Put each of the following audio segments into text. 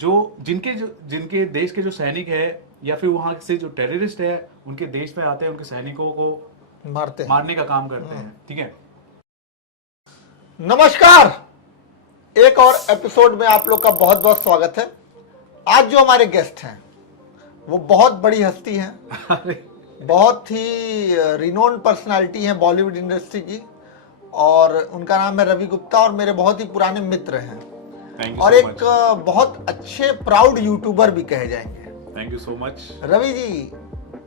जिनके देश के जो सैनिक है या फिर वहां से जो टेररिस्ट है उनके देश पे आते हैं, उनके सैनिकों को मारने का काम करते हैं। ठीक है, नमस्कार, एक और एपिसोड में आप लोग का बहुत बहुत स्वागत है। आज जो हमारे गेस्ट हैं वो बहुत बड़ी हस्ती हैं, बहुत ही रिनोन्ड पर्सनालिटी हैं बॉलीवुड इंडस्ट्री की, और उनका नाम है रवि गुप्ता और मेरे बहुत ही पुराने मित्र हैं और एक बहुत अच्छे प्राउड यूट्यूबर भी कहे जाएंगे। Thank you so much Ravi ji,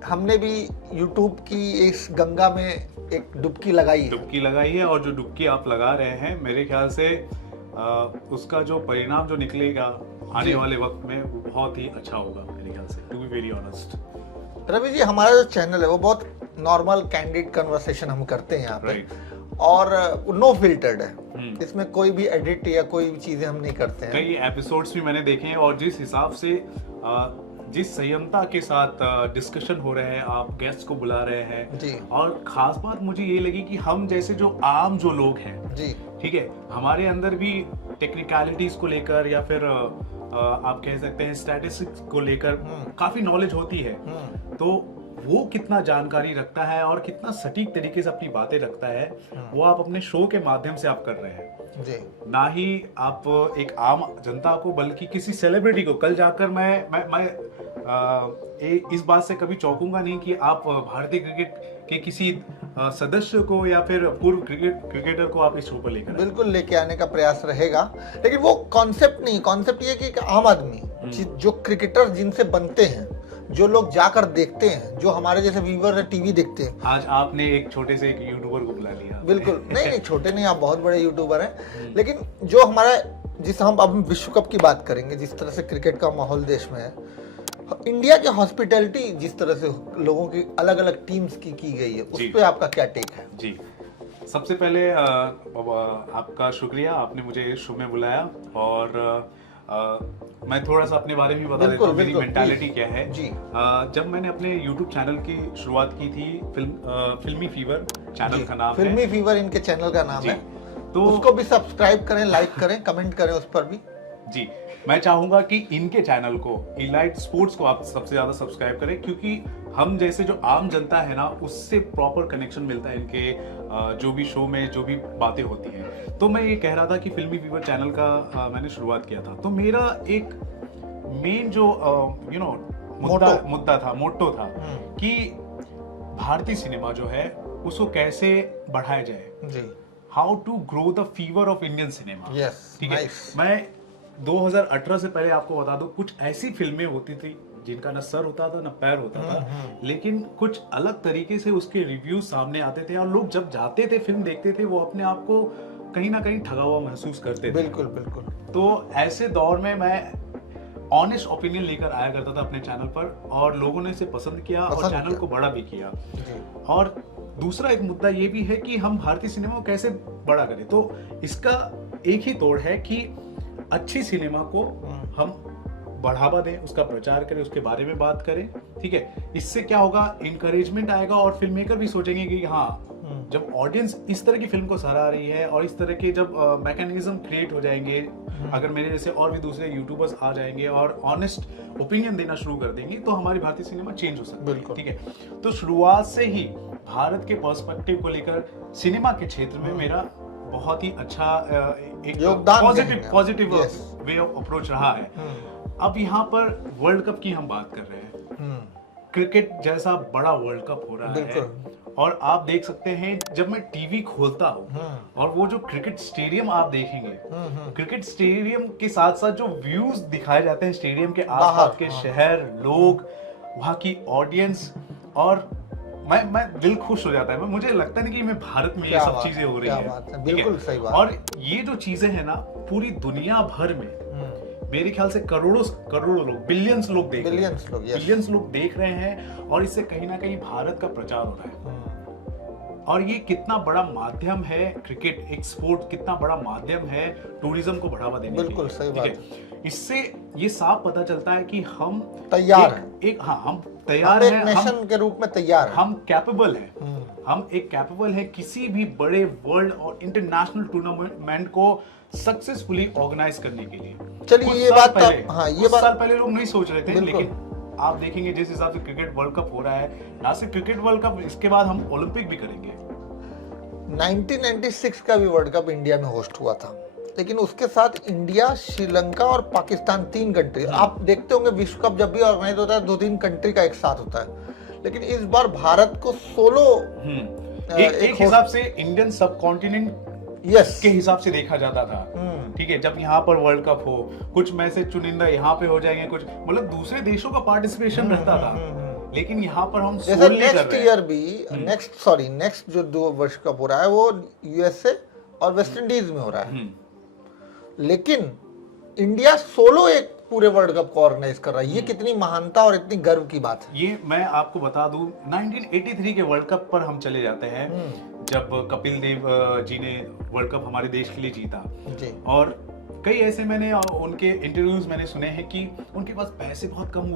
हमने भी यूट्यूब की इस गंगा में एक डुबकी लगाई है और जो डुबकी आप लगा रहे हैं मेरे ख्याल से उसका जो परिणाम जो निकलेगा आने वाले वक्त में वो बहुत ही अच्छा होगा मेरे ख्याल से, to be very honest. Ravi ji, हमारा जो चैनल है वो बहुत नॉर्मल कैंडिड कन्वर्सेशन हम करते हैं यहाँ पे, और नो फिल्टर्ड है। इसमें कोई भी एडिट या कोई भी चीजें हम नहीं करते हैं। कई एपिसोड्स भी मैंने देखे हैं और जिस हिसाब से जिस संयमता के साथ डिस्कशन हो रहे हैं, आप गेस्ट को बुला रहे हैं जी, और खास बात मुझे ये लगी कि हम जैसे जो आम जो लोग हैं जी, ठीक है, हमारे अंदर भी टेक्निकलिटीज को लेकर या फिर आप कह सकते हैं स्टैटिस्टिक्स को लेकर काफी नॉलेज होती है, तो वो कितना जानकारी रखता है और कितना सटीक तरीके से अपनी बातें रखता है, वो आप अपने शो के माध्यम से आप कर रहे हैं जी। ना ही आप एक आम जनता को बल्कि किसी सेलिब्रिटी को। कल जाकर मैं इस बात से कभी चौंकूंगा नहीं कि आप भारतीय क्रिकेट के किसी सदस्य को या फिर पूर्व क्रिकेटर को आप इस शो पर लेकर बिल्कुल लेके आने का प्रयास रहेगा, लेकिन वो कॉन्सेप्ट नहीं। कॉन्सेप्ट ये कि एक आम आदमी जो क्रिकेटर जिनसे बनते हैं, जो लोग जाकर देखते हैं, जो हमारे जैसे व्यूअर है टीवी देखते हैं। आज आपने एक छोटे से एक यूट्यूबर को बुला लिया। बिल्कुल नहीं, छोटे नहीं, आप बहुत बड़े यूट्यूबर हैं, लेकिन जो हमारा जिस हम अब विश्व कप की बात करेंगे, जिस तरह से क्रिकेट का माहौल देश में है, इंडिया की हॉस्पिटैलिटी जिस तरह से लोगों की अलग अलग टीम्स की गई है, उस पे आपका क्या टेक है? जी, सबसे पहले आपका शुक्रिया, आपने मुझे इस शो में बुलाया और मैं थोड़ा सा अपने बारे में बता देता हूँ, मेरी मेंटालिटी क्या है जी। जब मैंने अपने YouTube चैनल की शुरुआत की थी, फिल्मी फीवर चैनल का नाम है। फिल्मी फीवर इनके चैनल का नाम है, तो उसको भी सब्सक्राइब करें, लाइक करें, कमेंट करें उस पर भी जी। मैं चाहूंगा कि इनके चैनल को, इलाइट स्पोर्ट्स को आप सबसे ज्यादा सब्सक्राइब करें, क्योंकि हम जैसे जो आम जनता है ना, उससे प्रॉपर कनेक्शन मिलता है इनके जो भी शो में जो भी बातें होती हैं। तो मैं ये कह रहा था कि फिल्मी फीवर चैनल का मैंने शुरुआत किया था, तो मेरा एक मेन जो मुद्दा था, मोटो था कि भारतीय सिनेमा जो है उसको कैसे बढ़ाया जाए, how to grow the fever of Indian cinema. ठीक है, मैं 2018 से पहले आपको बता दूं, कुछ ऐसी फिल्में होती थी जिनका ना सर होता था ना पैर होता था, लेकिन कुछ अलग तरीके से उसके रिव्यूज सामने आते थे और लोग जब जाते थे फिल्म देखते थे, वो अपने आप को कहीं ना कहीं ठगा हुआ महसूस करते थे। बिल्कुल बिल्कुल। तो ऐसे दौर में मैं ऑनेस्ट ओपिनियन लेकर आया करता था अपने चैनल पर, और लोगों ने इसे पसंद किया और चैनल को बड़ा भी किया। और दूसरा एक मुद्दा ये भी है कि हम भारतीय सिनेमा को कैसे बड़ा करें, तो इसका एक ही तोड़ है कि अच्छी सिनेमा को हम बढ़ावा दें, उसका प्रचार करें, उसके बारे में बात करें। ठीक है, इससे क्या होगा, इनकरेजमेंट आएगा और फिल्म मेकर भी सोचेंगे कि हाँ, जब ऑडियंस इस तरह की फिल्म को सराह रही है और इस तरह के जब मैकेनिज्म क्रिएट हो जाएंगे, अगर मेरे जैसे और भी दूसरे यूट्यूबर्स आ जाएंगे और ऑनेस्ट ओपिनियन देना शुरू कर देंगे, तो हमारी भारतीय सिनेमा चेंज हो सकती है। ठीक है, तो शुरुआत से ही भारत के पर्सपेक्टिव को लेकर सिनेमा के क्षेत्र में मेरा बहुत ही अच्छा एक पॉजिटिव वे ऑफ अप्रोच रहा है। अब यहाँ पर वर्ल्ड कप की हम बात कर रहे हैं, क्रिकेट जैसा बड़ा वर्ल्ड कप हो रहा है, और आप देख सकते हैं जब मैं टीवी खोलता हूँ और वो जो क्रिकेट स्टेडियम आप देखेंगे, क्रिकेट स्टेडियम के साथ साथ जो व्यूज दिखाए जाते हैं स्टेडियम के आसपास के शहर, लोग, वहाँ की ऑडियंस, और मैं दिल खुश हो जाता है। मुझे लगता नहीं कि मैं भारत में ये सब चीजें हो रही है। बिल्कुल सही बात। और ये जो चीजें हैं ना, पूरी दुनिया भर में मेरे ख्याल से करोड़ों लोग, बिलियंस लोग देख रहे हैं, और इससे कहीं ना कहीं भारत का प्रचार हो रहा है। और ये कितना बड़ा माध्यम है क्रिकेट, एक स्पोर्ट कितना बड़ा माध्यम है टूरिज्म को बढ़ावा देने के लिए। बिल्कुल सही बात। इससे ये साफ पता चलता है कि हम तैयार हैं, हम तैयार हैं, नेशन के रूप में तैयार हैं, हम कैपेबल हैं। हम एक कैपेबल है किसी भी बड़े वर्ल्ड और इंटरनेशनल टूर्नामेंट को सक्सेसफुली ऑर्गेनाइज करने के लिए। चलिए कुछ ये साल बात पहले, हाँ ये कुछ बात साल पहले लोग नहीं सोच रहे थे, बिल्कुल। लेकिन आप देखेंगे जिस हिसाब से क्रिकेट वर्ल्ड कप हो रहा है, ना सिर्फ क्रिकेट वर्ल्ड कप, इसके बाद हम ओलंपिक भी करेंगे। 1996 का भी वर्ल्ड कप इंडिया में होस्ट हुआ था, लेकिन उसके साथ इंडिया, श्रीलंका और पाकिस्तान 3 कंट्री। आप देखते होंगे विश्व कप जब भी ऑर्गेनाइज होता है 2-3 कंट्री का एक साथ होता है, लेकिन इस बार भारत को सोलो एक हिसाब से इंडियन सब कॉन्टिनेंट यस के हिसाब से देखा जाता था। ठीक है, जब यहाँ पर वर्ल्ड कप हो, कुछ मैसेज चुनिंदा यहाँ पे हो जाएंगे, कुछ मतलब दूसरे देशों का पार्टिसिपेशन रहता था, लेकिन यहाँ पर हम जैसे solely कर नेक्स्ट रहे हैं। ईयर भी नेक्स्ट जो 2 वर्ष कप हो रहा है वो यूएसए और वेस्ट इंडीज में हो रहा है, लेकिन इंडिया सोलो एक पूरे वर्ल्ड कप को ऑर्गेनाइज कर रहा है। ये कितनी महानता और इतनी गर्व की बात है। ये मैं आपको बता दूं, 1983 के वर्ल्ड कप पर हम चले जाते हैं, जब कपिल देव जी ने वर्ल्ड कप हमारे देश के लिए जीता जी। और कई ऐसे मैंने उनके इंटरव्यूज मैंने सुने हैं कि उनके पास पैसे बहुत कम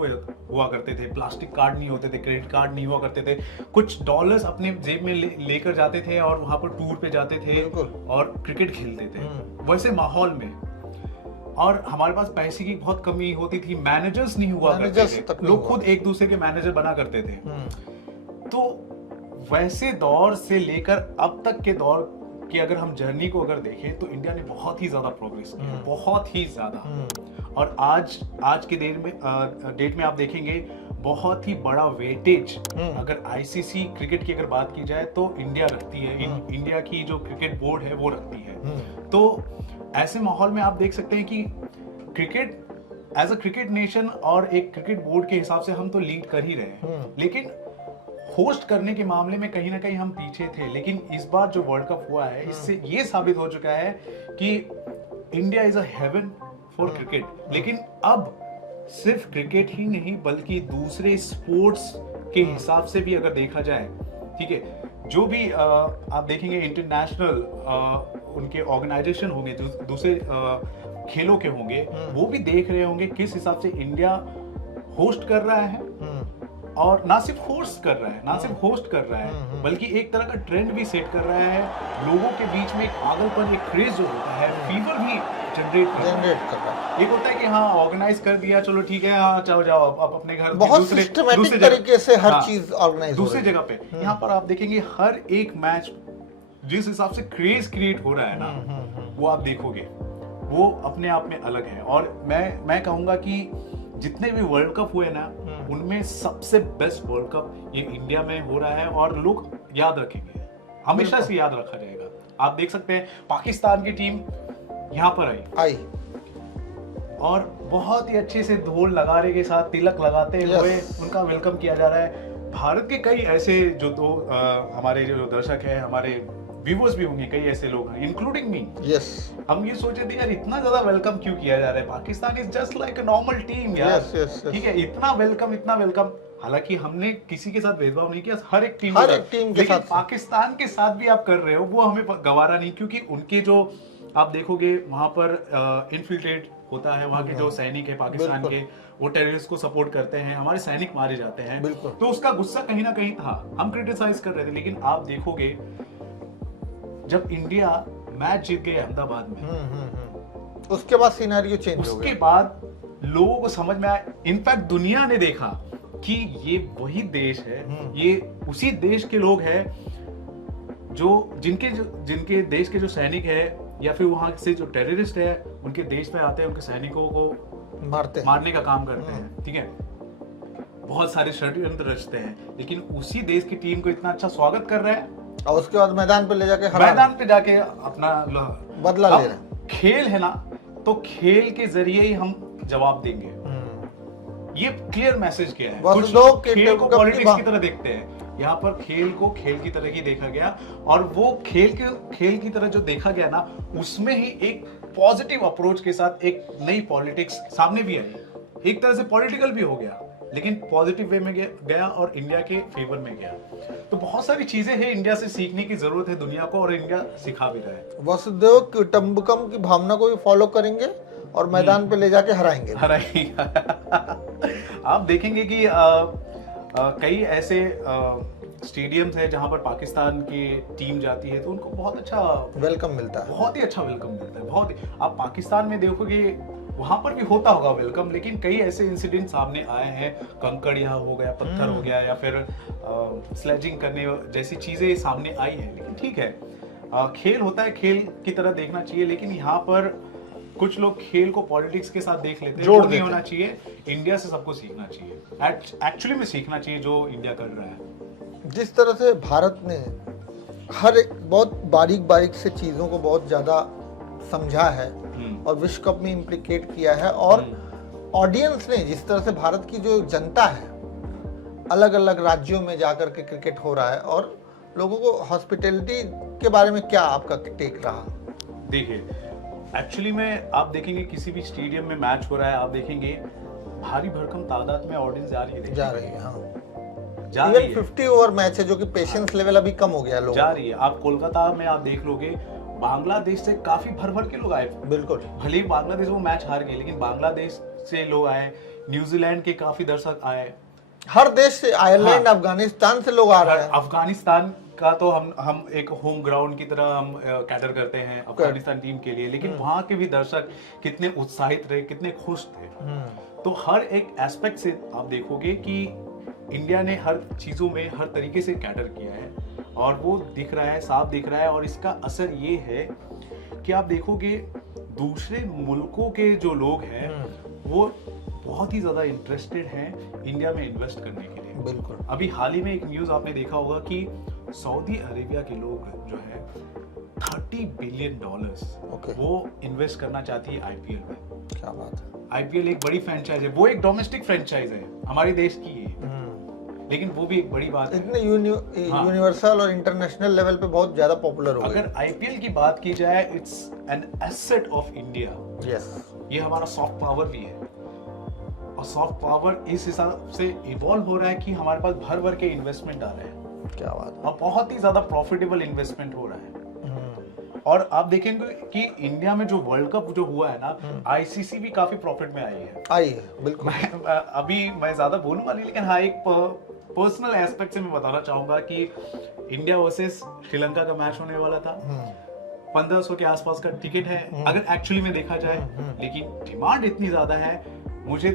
हुआ करते थे, प्लास्टिक कार्ड नहीं होते थे, क्रेडिट कार्ड नहीं हुआ करते थे, कुछ डॉलर्स अपने जेब में लेकर जाते थे और वहां पर टूर पे जाते थे और क्रिकेट खेलते थे वैसे माहौल में। और हमारे पास पैसे की बहुत कमी होती थी, मैनेजर्स नहीं हुआ करते थे, लोग खुद एक दूसरे के मैनेजर बना करते थे। तो वैसे दौर से लेकर अब तक के दौर कि अगर हम जर्नी को अगर देखें तो इंडिया ने बहुत ही ज्यादा प्रोग्रेस किया, बहुत ही ज्यादा। और आज के डेट में आप देखेंगे बहुत ही बड़ा वेटेज अगर आईसीसी क्रिकेट की अगर बात की जाए तो इंडिया रखती है, इंडिया की जो क्रिकेट बोर्ड है वो रखती है। तो ऐसे माहौल में आप देख सकते हैं कि cricket as a cricket nation और एक क्रिकेट बोर्ड के हिसाब से हम तो लीड कर ही रहे हैं, लेकिन होस्ट करने के मामले में कहीं ना कहीं हम पीछे थे। लेकिन इस बार जो वर्ल्ड कप हुआ है इससे ये साबित हो चुका है कि India is a heaven for cricket. लेकिन अब सिर्फ क्रिकेट ही नहीं बल्कि दूसरे स्पोर्ट्स के हिसाब से भी अगर देखा जाए, ठीक है, जो भी आप देखेंगे इंटरनेशनल उनके ऑर्गेनाइजेशन होंगे, दूसरे खेलों के होंगे, वो भी देख रहे होंगे किस हिसाब से इंडिया होस्ट कर रहा है। और ना सिर्फ होस्ट कर रहा है, बल्कि एक तरह का ट्रेंड भी सेट कर रहा है, लोगों के बीच में एक पागलपन, एक क्रेज जो होता है, फीवर भी जनरेट कर रहा है। एक होता है कि हाँ ऑर्गेनाइज कर दिया, चलो ठीक है, हाँ चलो जाओ आप अपने घर, बहुत सिस्टमैटिक तरीके से हर चीज ऑर्गेनाइज दूसरी जगह पे। यहाँ पर आप देखेंगे हर एक मैच जिस हिसाब से क्रेज क्रिएट हो रहा है ना, वो आप देखोगे वो अपने आप में अलग है। और मैं कहूंगा कि जितने भी वर्ल्ड कप हुए ना, उनमें सबसे बेस्ट वर्ल्ड कप ये इंडिया में हो रहा है और लोग याद रखेंगे, हमेशा से याद रखा जाएगा। आप देख सकते हैं पाकिस्तान की टीम यहाँ पर आई और बहुत ही अच्छे से ढोल नगाड़े के साथ तिलक लगाते हुए उनका वेलकम किया जा रहा है। भारत के कई ऐसे जो हमारे जो दर्शक हैं, हमारे व्यूअर्स भी होंगे, कई ऐसे लोग हैं इंक्लूडिंग मी, हम ये सोचे थे यार इतना ज्यादा वेलकम क्यों किया जा रहा है, Pakistan is just like a normal team यार, ठीक है, इतना वेलकम। हालांकि हमने किसी के साथ भेदभाव नहीं किया, हर एक टीम के साथ, पाकिस्तान के साथ भी आप कर रहे हो वो हमें गवारा नहीं, क्योंकि उनके जो आप देखोगे वहां पर इनफिल्ट्रेट होता है, वहां के जो सैनिक है पाकिस्तान के, वो टेररिस्ट को सपोर्ट करते हैं, हमारे सैनिक मारे जाते हैं, तो उसका गुस्सा कहीं ना कहीं था, हम क्रिटिसाइज कर रहे थे। लेकिन आप देखोगे जब इंडिया मैच जीत गई अहमदाबाद में, उसके बाद सिनेरियो चेंज हो गया, उसके बाद लोगों को समझ में आया, इनफैक्ट दुनिया ने देखा कि ये वही देश है, ये उसी देश के लोग हैं जो जिनके देश के जो सैनिक है या फिर वहां से जो टेररिस्ट है उनके देश पे आते हैं, उनके सैनिकों को मारने का काम करते हैं, ठीक है, बहुत सारे षड्यंत्र रचते हैं, लेकिन उसी देश की टीम को इतना अच्छा स्वागत कर रहे हैं और उसके बाद मैदान पे जाके अपना बदला ले रहे हैं। खेल है ना, तो खेल के जरिए ही हम जवाब देंगे, ये क्लियर मैसेज किया है। कुछ खेल को पॉलिटिक्स की तरह देखते हैं, यहाँ पर खेल को खेल की तरह ही देखा गया, और वो खेल की तरह जो देखा गया ना, उसमें ही एक पॉजिटिव अप्रोच के साथ एक नई पॉलिटिक्स सामने भी आई, एक तरह से पॉलिटिकल भी हो गया, लेकिन पॉजिटिव वे में गया और इंडिया के फेवर में गया। तो बहुत सारी चीजें हैं इंडिया से सीखने की जरूरत है दुनिया को, और इंडिया सिखा भी रहा है। वसुदेव कुटुंबकम की भावना को भी फॉलो करेंगे और मैदान पे ले जाके हराएंगे। आप देखेंगे कि कई ऐसे स्टेडियम्स है जहाँ पर पाकिस्तान की टीम जाती है तो उनको बहुत अच्छा वेलकम मिलता है, बहुत ही अच्छा वेलकम मिलता है। बहुत आप पाकिस्तान में देखोगे वहां पर भी होता होगा वेलकम, लेकिन कई ऐसे इंसिडेंट सामने आए हैं, कंकड़ यहाँ हो गया, पत्थर हो गया, या फिर स्लेजिंग करने जैसी चीजें सामने आई हैं। लेकिन ठीक है, खेल होता है, खेल की तरह देखना चाहिए। लेकिन यहाँ पर कुछ लोग खेल को पॉलिटिक्स के साथ देख लेते हैं, वो नहीं होना चाहिए। इंडिया से सबको सीखना चाहिए, एक्चुअली में सीखना चाहिए जो इंडिया कर रहा है। जिस तरह से भारत ने हर एक बहुत बारीक बारीक से चीज़ों को बहुत ज़्यादा समझा है और विश्व कप में इम्प्लीकेट किया है, और ऑडियंस ने जिस तरह से भारत की जो जनता है अलग अलग राज्यों में जाकर के क्रिकेट हो रहा है, और लोगों को हॉस्पिटैलिटी के बारे में क्या आपका टेक रहा? देखिए, एक्चुअली में आप देखेंगे किसी भी स्टेडियम में मैच हो रहा है, आप देखेंगे भारी भरकम तादाद में ऑडियंस जा रही है, हाँ, जा रही है। 50 ओवर मैच है जो कि पेशेंस लेवल अभी कम हो गया, लोग जा रही है। आप कोलकाता में आप देख लोगे, बांग्लादेश से काफी भर भर के लोग आए। बिल्कुल, भले ही बांग्लादेश वो मैच हार गए, लेकिन बांग्लादेश से लोग आए, न्यूजीलैंड के काफी दर्शक आए, हर देश से, आयरलैंड, अफगानिस्तान से लोग आ रहे हैं। अफगानिस्तान का तो हम एक होम ग्राउंड की तरह हम कैटर करते हैं अफगानिस्तान टीम के लिए, लेकिन वहां के भी दर्शक कितने उत्साहित रहे, कितने खुश थे। तो हर एक एस्पेक्ट से आप देखोगे कि इंडिया ने हर चीजों में हर तरीके से कैटर किया है, और वो दिख रहा है, साफ दिख रहा है। और इसका असर ये है कि आप देखोगे दूसरे मुल्कों के जो लोग हैं वो बहुत ही ज्यादा इंटरेस्टेड हैं इंडिया में इन्वेस्ट करने के लिए। बिल्कुल, अभी हाल ही में एक न्यूज आपने देखा होगा कि सऊदी अरेबिया के लोग जो है $30 बिलियन वो इन्वेस्ट करना चाहती है आईपीएल में। क्या बात है। आईपीएल एक बड़ी फ्रेंचाइज है, वो एक डोमेस्टिक फ्रेंचाइज है, हमारे देश की है, लेकिन वो भी एक बड़ी बात है। इतने यूनिवर्सल और इंटरनेशनल लेवल पे बहुत ज्यादा पॉपुलर हो गए। अगर आईपीएल की बात की जाए, it's an asset of India. Yes, ये हमारा सॉफ्ट पावर भी है, और सॉफ्ट पावर इस हिसाब से इवॉल्व हो रहा है कि हमारे पास भर भर के इन्वेस्टमेंट आ रहे हैं। क्या बात है। और बहुत ही ज्यादा प्रॉफिटेबल इन्वेस्टमेंट हो रहा है। और आप देखेंगे कि इंडिया में जो वर्ल्ड कप जो हुआ है ना, आईसीसी भी काफी प्रॉफिट में आई है। बिल्कुल। अभी मैं ज्यादा बोलूंगा नहीं, लेकिन हाँ, एक पर्सनल एस्पेक्ट से मैं बताना चाहूंगा कि इंडिया वर्सेस श्रीलंका का मैच होने वाला था। 1500 के आसपास का टिकट है अगर एक्चुअली में देखा जाए, लेकिन डिमांड इतनी ज्यादा है, मुझे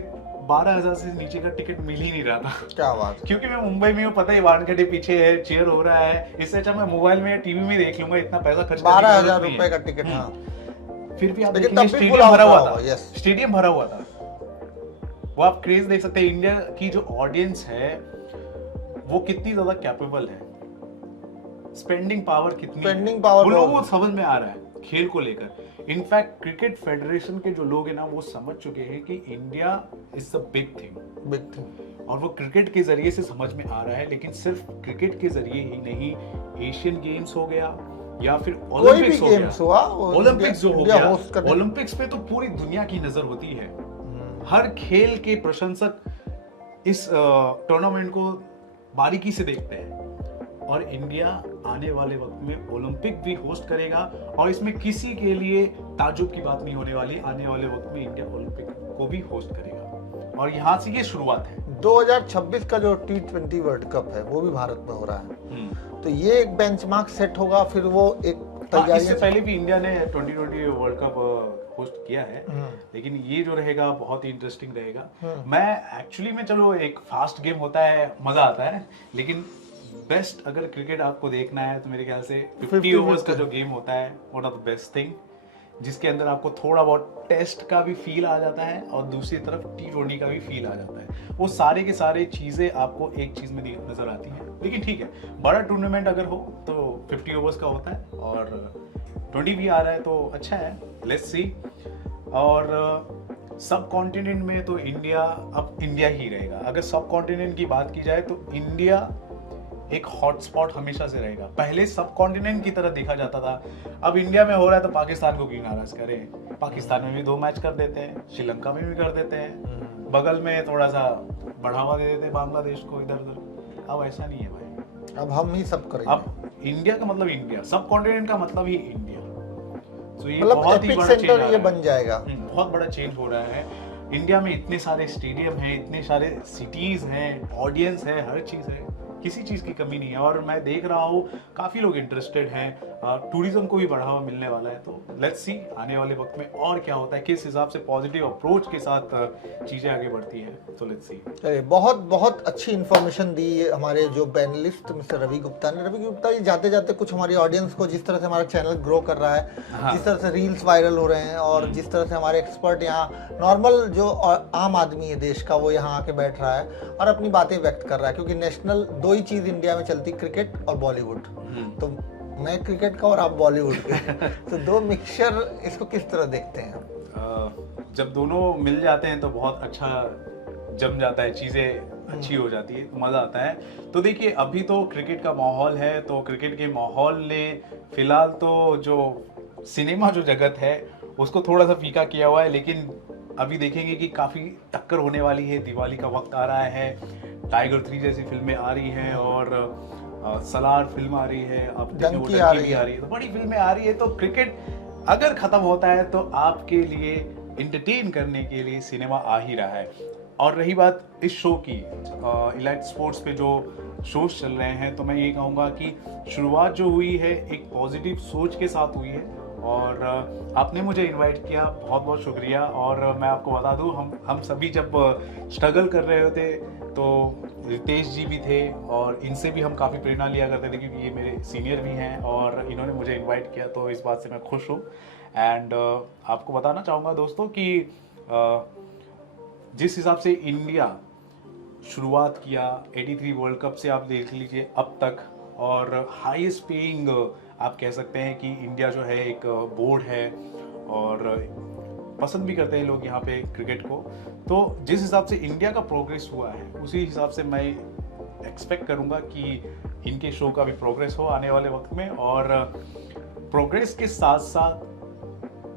12,000 से नीचे का टिकट मिल ही नहीं रहा था। क्या बात। क्योंकि मैं मुंबई में हूँ, पता है वानखेड़े पीछे है, चेयर हो रहा है, इससे अच्छा मैं मोबाइल में या टीवी में देख लूंगा, इतना पैसा खर्च 12,000 रुपए का टिकट। हाँ, फिर भी आप लेकिन देखेंगे तब भी स्टेडियम भरा हुआ था। यस, स्टेडियम भरा हुआ था। वो आप क्रेज देख सकते हैं, इंडिया की जो ऑडियंस है वो कितनी ज्यादा कैपेबल है, स्पेंडिंग पावर कितनी, स्पेंडिंग पावर वो लोगों को समझ में आ रहा है खेल को लेकर। इनफैक्ट क्रिकेट फेडरेशन के जो लोग हैं ना, वो समझ चुके हैं कि India is the big thing, और वो क्रिकेट के जरिए से समझ में आ रहा है। लेकिन सिर्फ क्रिकेट के जरिए ही नहीं, एशियन गेम्स हो गया या फिर ओलंपिक्स हो गया, ओलंपिक्स जो हो गया, ओलंपिक्स पे तो पूरी दुनिया की नजर होती है। हर खेल के प्रशंसक इस टूर्नामेंट को बारीकी से देखते हैं, और इंडिया आने वाले वक्त में ओलंपिक भी होस्ट करेगा, और इसमें किसी के लिए ताज्जुब की बात नहीं होने वाली। आने वाले वक्त में इंडिया ओलंपिक को भी होस्ट करेगा, और यहाँ से ये शुरुआत है। 2026 का जो T20 वर्ल्ड कप है वो भी भारत में हो रहा है, तो ये एक बेंचमार्क सेट होगा। फिर वो एक तैयारी, इससे पहले भी इंडिया ने 2020 वर्ल्ड कप होस्ट किया है, लेकिन ये जो रहेगा बहुत ही इंटरेस्टिंग रहेगा। मैं एक्चुअली में, चलो एक फास्ट गेम होता है, मजा आता है, लेकिन बेस्ट अगर क्रिकेट आपको देखना है तो मेरे ख्याल से 50 ओवर्स का जो गेम होता है, one of the best thing, जिसके अंदर आपको थोड़ा बहुत टेस्ट का भी फील आ जाता है और दूसरी तरफ T20 का भी फील आ जाता है। वो सारे के सारे चीजें आपको एक चीज में नजर आती है। लेकिन ठीक है, बड़ा टूर्नामेंट अगर हो तो 50 ओवर्स का होता है, और 20 भी आ रहा है तो अच्छा है, लेट्स सी। और सब कॉन्टिनेंट में तो इंडिया अब इंडिया ही रहेगा। अगर सब कॉन्टिनेंट की बात की जाए तो इंडिया एक हॉटस्पॉट हमेशा से रहेगा। पहले सब कॉन्टिनेंट की तरह देखा जाता था, अब इंडिया में हो रहा है तो पाकिस्तान को क्यों नाराज करें। पाकिस्तान में भी 2 मैच कर देते हैं, श्रीलंका में भी कर देते हैं, बगल में थोड़ा सा बढ़ावा दे देते हैं बांग्लादेश को इधर उधर। अब ऐसा नहीं है भाई, अब हम ही सब करेंगे। अब इंडिया का मतलब इंडिया, सब कॉन्टिनेंट का मतलब ही इंडिया। तो ये मतलब बहुत ही बड़ा सेंटर ये बन जाएगा। बहुत बड़ा चेंज हो रहा है। इंडिया में इतने सारे स्टेडियम हैं, इतने सारे सिटीज हैं, ऑडियंस है, हर चीज है। किसी चीज़ की कमी नहीं है। और मैं देख रहा हूँ काफ़ी लोग इंटरेस्टेड हैं, टूरिज्म को भी बढ़ावा मिलने वाला है। तो लेट्स सी आने वाले वक्त में और क्या होता है, किस हिसाब से पॉजिटिव अप्रोच के साथ चीज़ें आगे बढ़ती हैं। तो लेट्स सी। अरे बहुत बहुत अच्छी इन्फॉर्मेशन दी हमारे जो पैनलिस्ट मिस्टर रवि गुप्ता ने। रवि गुप्ता जी, जाते जाते कुछ हमारी ऑडियंस को, जिस तरह से हमारा चैनल ग्रो कर रहा है, हाँ। जिस तरह से रील्स वायरल हो रहे हैं और जिस तरह से हमारे एक्सपर्ट यहाँ, नॉर्मल जो आम आदमी है देश का, वो यहाँ आके बैठ रहा है और अपनी बातें व्यक्त कर रहा है। क्योंकि नेशनल दो ही चीज़ इंडिया में चलती, क्रिकेट और बॉलीवुड। तो मैं क्रिकेट का और आप बॉलीवुड के तो दो मिक्सचर, इसको किस तरह देखते हैं? जब दोनों मिल जाते हैं तो बहुत अच्छा जम जाता है, चीज़ें अच्छी हो जाती है, मज़ा आता है। तो देखिए अभी तो क्रिकेट का माहौल है, तो क्रिकेट के माहौल ने फिलहाल तो जो सिनेमा जो जगत है उसको थोड़ा सा फीका किया हुआ है। लेकिन अभी देखेंगे कि काफ़ी टक्कर होने वाली है। दिवाली का वक्त आ रहा है, टाइगर 3 जैसी फिल्में आ रही हैं और सलार फिल्म आ रही है, अब डंकी आ रही है, तो बड़ी फिल्में आ रही है। तो क्रिकेट अगर खत्म होता है तो आपके लिए एंटरटेन करने के लिए सिनेमा आ ही रहा है। और रही बात इस शो की, इलाइट स्पोर्ट्स पे जो शोज चल रहे हैं, तो मैं ये कहूँगा कि शुरुआत जो हुई है एक पॉजिटिव सोच के साथ हुई है। और आपने मुझे इनवाइट किया, बहुत बहुत शुक्रिया। और मैं आपको बता दूं, हम सभी जब स्ट्रगल कर रहे होते तो रितेश जी भी थे और इनसे भी हम काफ़ी प्रेरणा लिया करते थे, क्योंकि ये मेरे सीनियर भी हैं और इन्होंने मुझे इनवाइट किया, तो इस बात से मैं खुश हूँ। एंड आपको बताना चाहूँगा दोस्तों कि जिस हिसाब से इंडिया शुरुआत किया 83 वर्ल्ड कप से, आप देख लीजिए अब तक, और हाईएस्ट पेइंग आप कह सकते हैं कि इंडिया जो है एक बोर्ड है और पसंद भी करते हैं लोग यहाँ पे क्रिकेट को। तो जिस हिसाब से इंडिया का प्रोग्रेस हुआ है उसी हिसाब से मैं एक्सपेक्ट करूँगा कि इनके शो का भी प्रोग्रेस हो आने वाले वक्त में। और प्रोग्रेस के साथ साथ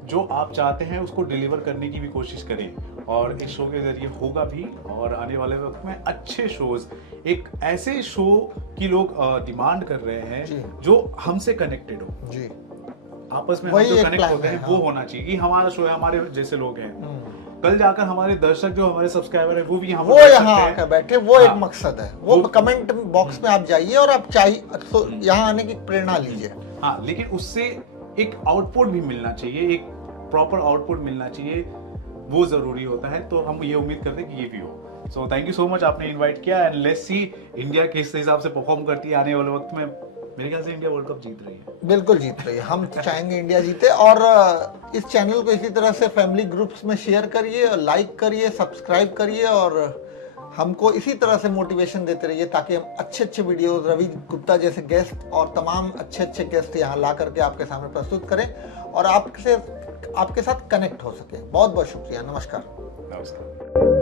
जो आप चाहते हैं उसको डिलीवर करने की भी कोशिश करें, और इस शो के जरिए होगा भी। और आने वाले वक्त में अच्छे शोज, एक ऐसे शो की लोग डिमांड कर रहे हैं जो हमसे कनेक्टेड हो जी, आपस में हम जो कनेक्ट होते हैं वो होना चाहिए कि हमारा शो है, हमारे जैसे लोग हैं। कल जाकर हमारे दर्शक जो हमारे सब्सक्राइबर है वो भी यहाँ आकर बैठे, वो एक मकसद है। वो कमेंट बॉक्स में आप जाइए और आप चाहिए यहाँ आने की प्रेरणा लीजिए। हाँ, लेकिन उससे एक आउटपुट भी मिलना चाहिए, एक प्रॉपर आउटपुट मिलना चाहिए, वो जरूरी होता है। तो हम ये उम्मीद करते हैं कि ये भी हो। So thank you so much, आपने इनवाइट किया। एंड लेट्स सी इंडिया किस हिसाब से परफॉर्म करती है आने वाले वक्त में। मेरे ख्याल से इंडिया वर्ल्ड कप जीत रही है। बिल्कुल जीत रही है, हम चाहेंगे इंडिया जीते। और इस चैनल को इसी तरह से फैमिली ग्रुप्स में शेयर करिए, लाइक करिए, सब्सक्राइब करिए और हमको इसी तरह से मोटिवेशन देते रहिए, ताकि हम अच्छे अच्छे वीडियो, रवि गुप्ता जैसे गेस्ट और तमाम अच्छे अच्छे गेस्ट यहाँ ला करके आपके सामने प्रस्तुत करें और आपके साथ कनेक्ट हो सके। बहुत बहुत शुक्रिया। नमस्कार।